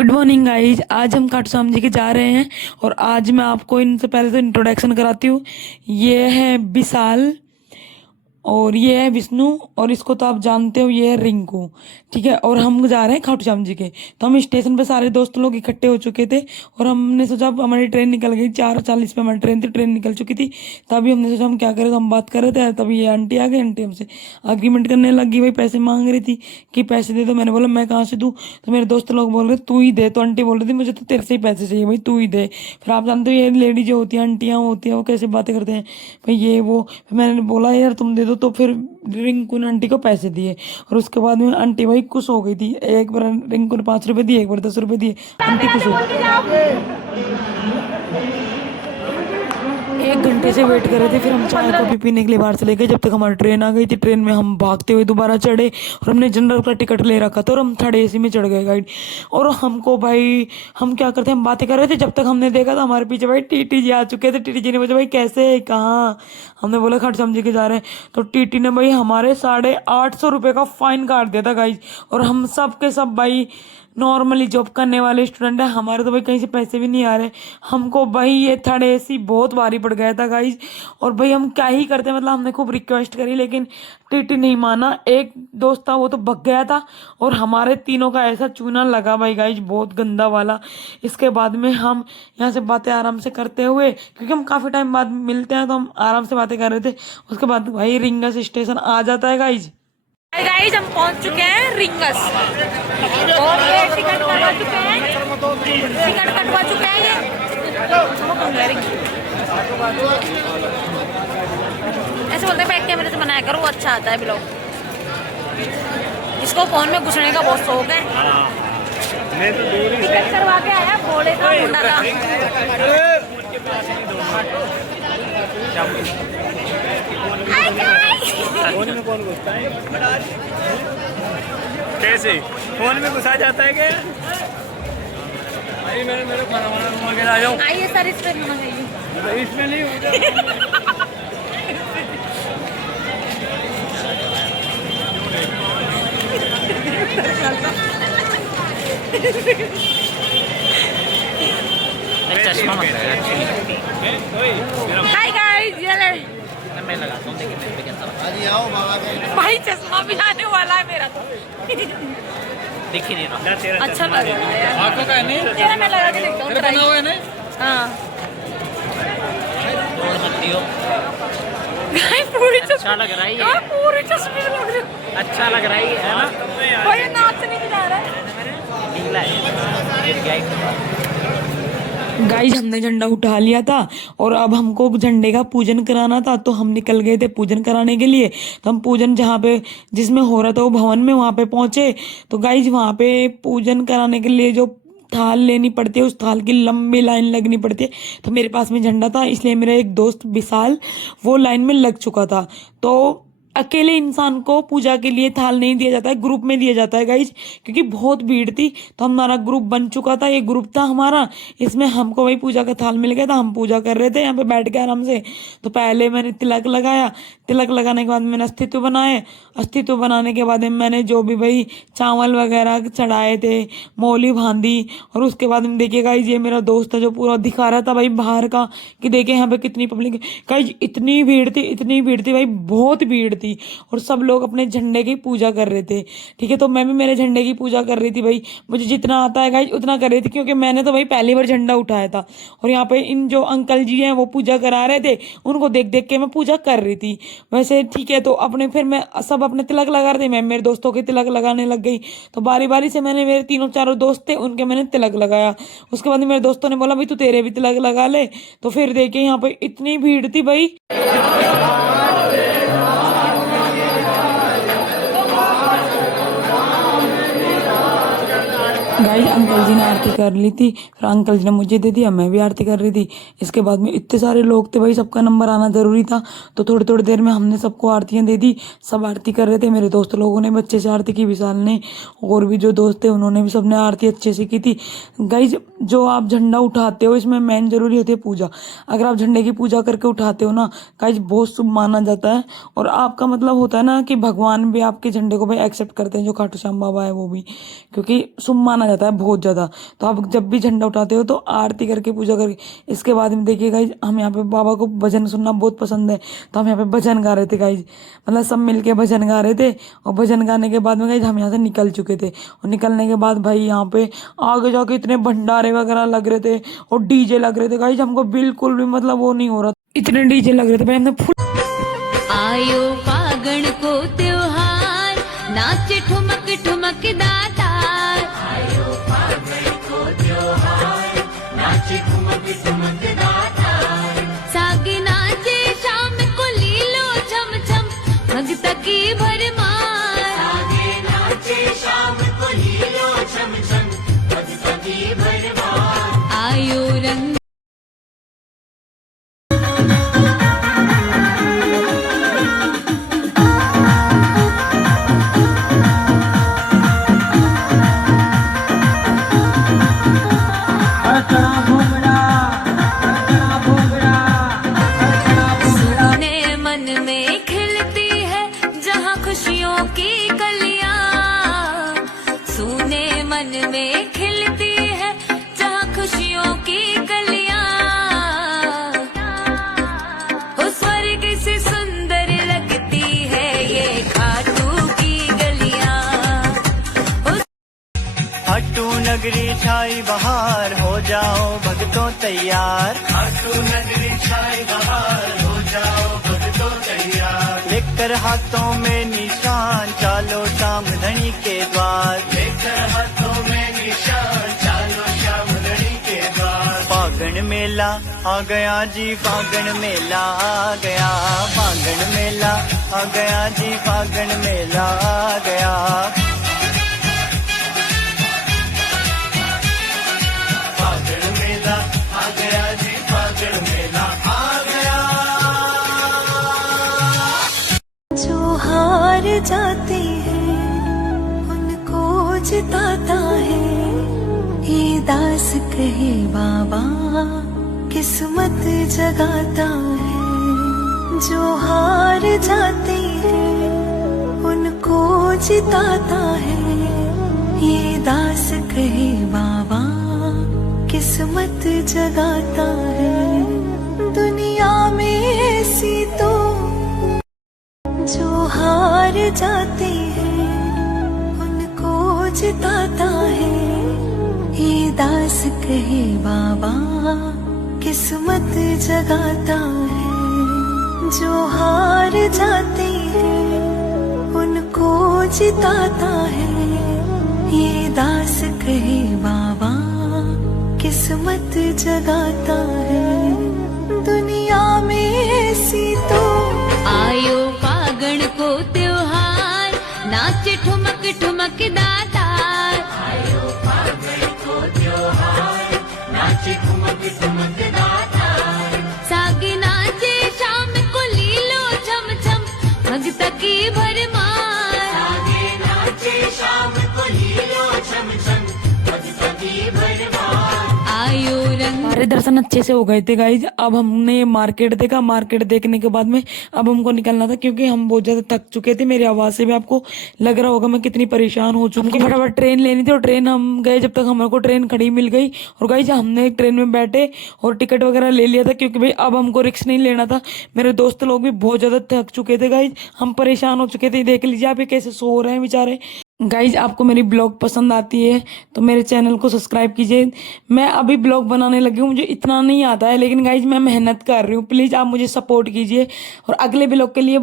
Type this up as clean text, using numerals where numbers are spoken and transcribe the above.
Good morning guys. आज हम खाटू श्याम जी के जा रहे हैं और आज मैं आपको इनसे पहले तो इंट्रोडक्शन कराती हूँ। ये है विशाल और ये है विष्णु और इसको तो आप जानते हो, ये है रिंकू। ठीक है, और हम जा रहे हैं खाटू श्याम जी के। तो हम स्टेशन पे सारे दोस्त लोग इकट्ठे हो चुके थे और हमने सोचा अब हमारी ट्रेन निकल गई, 4:40 पे हमारी ट्रेन थी, ट्रेन निकल चुकी थी। तभी हमने सोचा हम क्या करें, तो हम बात कर रहे थे, तभी ये आंटी आ गई। आंटी हमसे आर्ग्यूमेंट करने लगी, भाई पैसे मांग रही थी कि पैसे दे दो। मैंने बोला मैं कहाँ से दूँ, तो मेरे दोस्त लोग बोल रहे तू ही दे। तो आंटी बोल रही थी मुझे तो तेरे से ही पैसे चाहिए, भाई तू ही दे। फिर आप जानते हो ये लेडी जो होती है, आंटियाँ होती हैं, वो कैसे बातें करते हैं, भाई ये वो। फिर मैंने बोला यार तुम दे दो, तो फिर रिंकू ने आंटी को पैसे दिए और उसके बाद में आंटी भाई खुश हो गई थी। एक बार रिंकू ने 5 रुपए दिए, एक बार 10 रुपए दिए, आंटी खुश हो गई। 1 घंटे से वेट कर रहे थे, फिर हम चाय कॉफी पीने के लिए बाहर चले गए जब तक हमारी ट्रेन आ गई थी। ट्रेन में हम भागते हुए दोबारा चढ़े और हमने जनरल का टिकट ले रखा था और हम थर्ड एसी में चढ़ गए गाइड। और हमको भाई हम क्या करते, हम बातें कर रहे थे, जब तक हमने देखा था हमारे पीछे भाई टीटी जी आ चुके थे। टीटी जी ने पूछा भाई कैसे कहाँ, हमने बोला खाटू श्याम जी के जा रहे हैं। तो टीटी ने भाई हमारे 850 रुपये का फाइन काट दिया था गाइज। और हम सब के सब भाई नॉर्मली जॉब करने वाले स्टूडेंट है, हमारे तो भाई कहीं से पैसे भी नहीं आ रहे। हमको भाई ये थर्ड एसी बहुत भारी पड़ गया था गाइज। और भाई हम क्या ही करते, मतलब हमने खूब रिक्वेस्ट करी लेकिन टीटी नहीं माना। एक दोस्त था वो तो भग गया था और हमारे तीनों का ऐसा चूना लगा भाई गाइज, बहुत गंदा वाला। इसके बाद में हम यहाँ से बातें आराम से करते हुए, क्योंकि हम काफ़ी टाइम बाद मिलते हैं तो हम आराम से बातें कर रहे थे। उसके बाद भाई रिंगस स्टेशन आ जाता है गाइज। गाइस हम पहुंच चुके हैं रिंगस और ये टिकट कटवा चुके हैं, टिकट कटवा चुके हैं ये। ऐसे बोलते हैं बैक कैमरे से बनाया करो, वो अच्छा आता है ब्लॉग। इसको फोन में घुसने का बहुत शौक है। टिकट करवा के आया भोले का मुंडा का। फोन में कौन घुसता है? कैसे फोन में घुसा जाता है क्या? भाई मेरे खाना वाना के आ जाओ। आइए सर, इस पे होना चाहिए, इसमें नहीं होगा। हाय गाइस, ये ले मैं लगाता हूँ, देखिए मेरे पे कैसा भाई चश्मा भी आने वाला है मेरा तो। दिख ही नहीं रहा, अच्छा लग रहा है यार। आंखों का नहीं तेरा मैं लगा के देखता हूँ, बना हुआ है ना। हाँ तोड़ मत दियो। भाई पूरी अच्छा लग रहा है ये। हाँ, पूरी चश्मे लग रही है। अच्छा लग रहा है ना। भाई ये नाक से नहीं जा रहा है। ढीला है, गिर गया एक। गाइज हमने झंडा उठा लिया था और अब हमको झंडे का पूजन कराना था, तो हम निकल गए थे पूजन कराने के लिए। तो हम पूजन जहाँ पे जिसमें हो रहा था वो भवन में, वहाँ पे पहुँचे। तो गाइज वहाँ पे पूजन कराने के लिए जो थाल लेनी पड़ती है, उस थाल की लंबी लाइन लगनी पड़ती है। तो मेरे पास में झंडा था, इसलिए मेरा एक दोस्त विशाल वो लाइन में लग चुका था। तो अकेले इंसान को पूजा के लिए थाल नहीं दिया जाता है, ग्रुप में दिया जाता है गाइज, क्योंकि बहुत भीड़ थी। तो हमारा ग्रुप बन चुका था, ये ग्रुप था हमारा, इसमें हमको वही पूजा का थाल मिल गया था। हम पूजा कर रहे थे यहाँ पे बैठ के आराम से। तो पहले मैंने तिलक लगाया, तिलक लगाने के बाद मैंने अस्तित्व बनाए, अस्तित्व बनाने के बाद मैंने जो भी भाई चावल वगैरह चढ़ाए थे, मौली बांधी। और उसके बाद में देखिए गाइज, ये मेरा दोस्त है जो पूरा दिखा रहा था भाई बाहर का कि देखिए यहाँ पे कितनी पब्लिक है। गाइज इतनी भीड़ थी, इतनी भीड़ थी भाई, बहुत भीड़ थी। और सब लोग अपने झंडे की पूजा कर रहे थे। ठीक है, तो मैं भी मेरे झंडे की पूजा कर रही थी भाई, मुझे जितना आता है गाइज उतना कर रही थी, क्योंकि मैंने तो भाई पहली बार झंडा उठाया था। और यहाँ पे इन जो अंकल जी हैं वो पूजा करा रहे थे, उनको देख देख के मैं पूजा कर रही थी वैसे। ठीक है, तो अपने फिर मैं सब अपने तिलक लगा रहे थे, मैं मेरे दोस्तों के तिलक लगाने लग गई। तो बारी बारी से मैंने, मेरे तीनों चारों दोस्त थे उनके मैंने तिलक लगाया। उसके बाद मेरे दोस्तों ने बोला भाई तू तेरे भी तिलक लगा ले। तो फिर देखिए यहाँ पे इतनी भीड़ थी भाई। गाइस अंकल जी ने आरती कर ली थी, फिर अंकल जी ने मुझे दे दिया, मैं भी आरती कर रही थी। इसके बाद में इतने सारे लोग थे भाई, सबका नंबर आना जरूरी था। तो थोड़ी थोड़ी देर में हमने सबको आरतियां दे दी, सब आरती कर रहे थे। मेरे दोस्त लोगों ने भी अच्छे से आरती की, विशाल ने और भी जो दोस्त थे उन्होंने भी सबने आरती अच्छे से की थी। गाइज जो आप झंडा उठाते हो इसमें मेन जरूरी होती है पूजा। अगर आप झंडे की पूजा करके उठाते हो ना गाइज, बहुत शुभ माना जाता है। और आपका मतलब होता है ना कि भगवान भी आपके झंडे को भाई एक्सेप्ट करते हैं, जो खाटू श्याम बाबा है वो भी, क्योंकि शुभ माना जाता है। जाता है बहुत ज़्यादा। तो आप जब भी झंडा उठाते हो तो आरती करके पूजा करके इसके बाद में देखिए गाइज, हम यहाँ पे बाबा को भजन सुनना बहुत पसंद है, तो हम यहाँ पे भजन गा रहे थे गाइज, मतलब सब मिलके भजन गा रहे थे। और भजन गाने के बाद में गाइज हम यहाँ से निकल चुके थे, और निकलने के बाद भाई यहाँ पे आगे जाके इतने भंडारे वगैरह लग रहे थे और डीजे लग रहे थे गाइज, हमको बिल्कुल भी मतलब वो नहीं हो रहा, इतने डीजे लग रहे थे भाई, हमने फुल आयो फागण को त्योहार, नाच ठुमक ठुमक दातार। आयो फागण को त्योहार, नाच ठुमक ठुमक दातार। सागे नाचे शाम को लीलो छम छम, भगत की भरमार। सागे नाचे शाम को लीलो छम छम, भगत की भरमार। आयो रंग खाटू नगरी छाई बहार, हो जाओ भक्तों तैयार। खाटू नगरी छाई बहार, हो जाओ भक्तों तैयार। लेकर हाथों में निशान, चालो श्याम धनी के द्वार। लेकर हाथों में निशान, चालो श्याम धनी के द्वार। फागण मेला आ गया जी, फागण मेला आ गया। फागण मेला आ गया जी, फागण मेला आ गया। जो हार जाते हैं उनको जिताता है, ये दास कहे बाबा किस्मत जगाता है। जो हार जाते हैं उनको जिताता है, ये दास कहे बाबा किस्मत जगाता है। दुनिया में ऐसी तो जो हार जाते हैं उनको जिताता है, ये दास कहे बाबा किस्मत जगाता है। जो हार जाते हैं उनको जिताता है, ये दास कहे बाबा किस्मत जगाता है। दुनिया में ऐसी तो आयो फागण को त्योहार, नाच ठुमक ठुमक दातार। आयो फागण को त्योहार, नाच ठुमक ठुमक दातार। सागे नाचे शाम को लीलो छम छम, भगत की भरमार। सागे नाचे शाम को लीलो छम छम, भगत की भरमार। आयो रंग हमारे दर्शन अच्छे से हो गए थे गाइज। अब हमने मार्केट देखा, मार्केट देखने के बाद में अब हमको निकलना था, क्योंकि हम बहुत ज्यादा थक चुके थे। मेरी आवाज से भी आपको लग रहा होगा मैं कितनी परेशान हो चुकी हूँ। फटाफट ट्रेन लेनी थी और ट्रेन हम गए, जब तक हमारे को ट्रेन खड़ी मिल गई। और गाइज हमने एक ट्रेन में बैठे और टिकट वगैरह ले लिया था, क्योंकि भाई अब हमको रिस्क नहीं लेना था। मेरे दोस्त लोग भी बहुत ज्यादा थक चुके थे गाइज, हम परेशान हो चुके थे। देख लीजिए आप ये कैसे सो रहे हैं बेचारे। गाइज आपको मेरी ब्लॉग पसंद आती है तो मेरे चैनल को सब्सक्राइब कीजिए। मैं अभी ब्लॉग बनाने लगी हूँ, मुझे इतना नहीं आता है, लेकिन गाइज मैं मेहनत कर रही हूँ। प्लीज़ आप मुझे सपोर्ट कीजिए और अगले ब्लॉग के लिए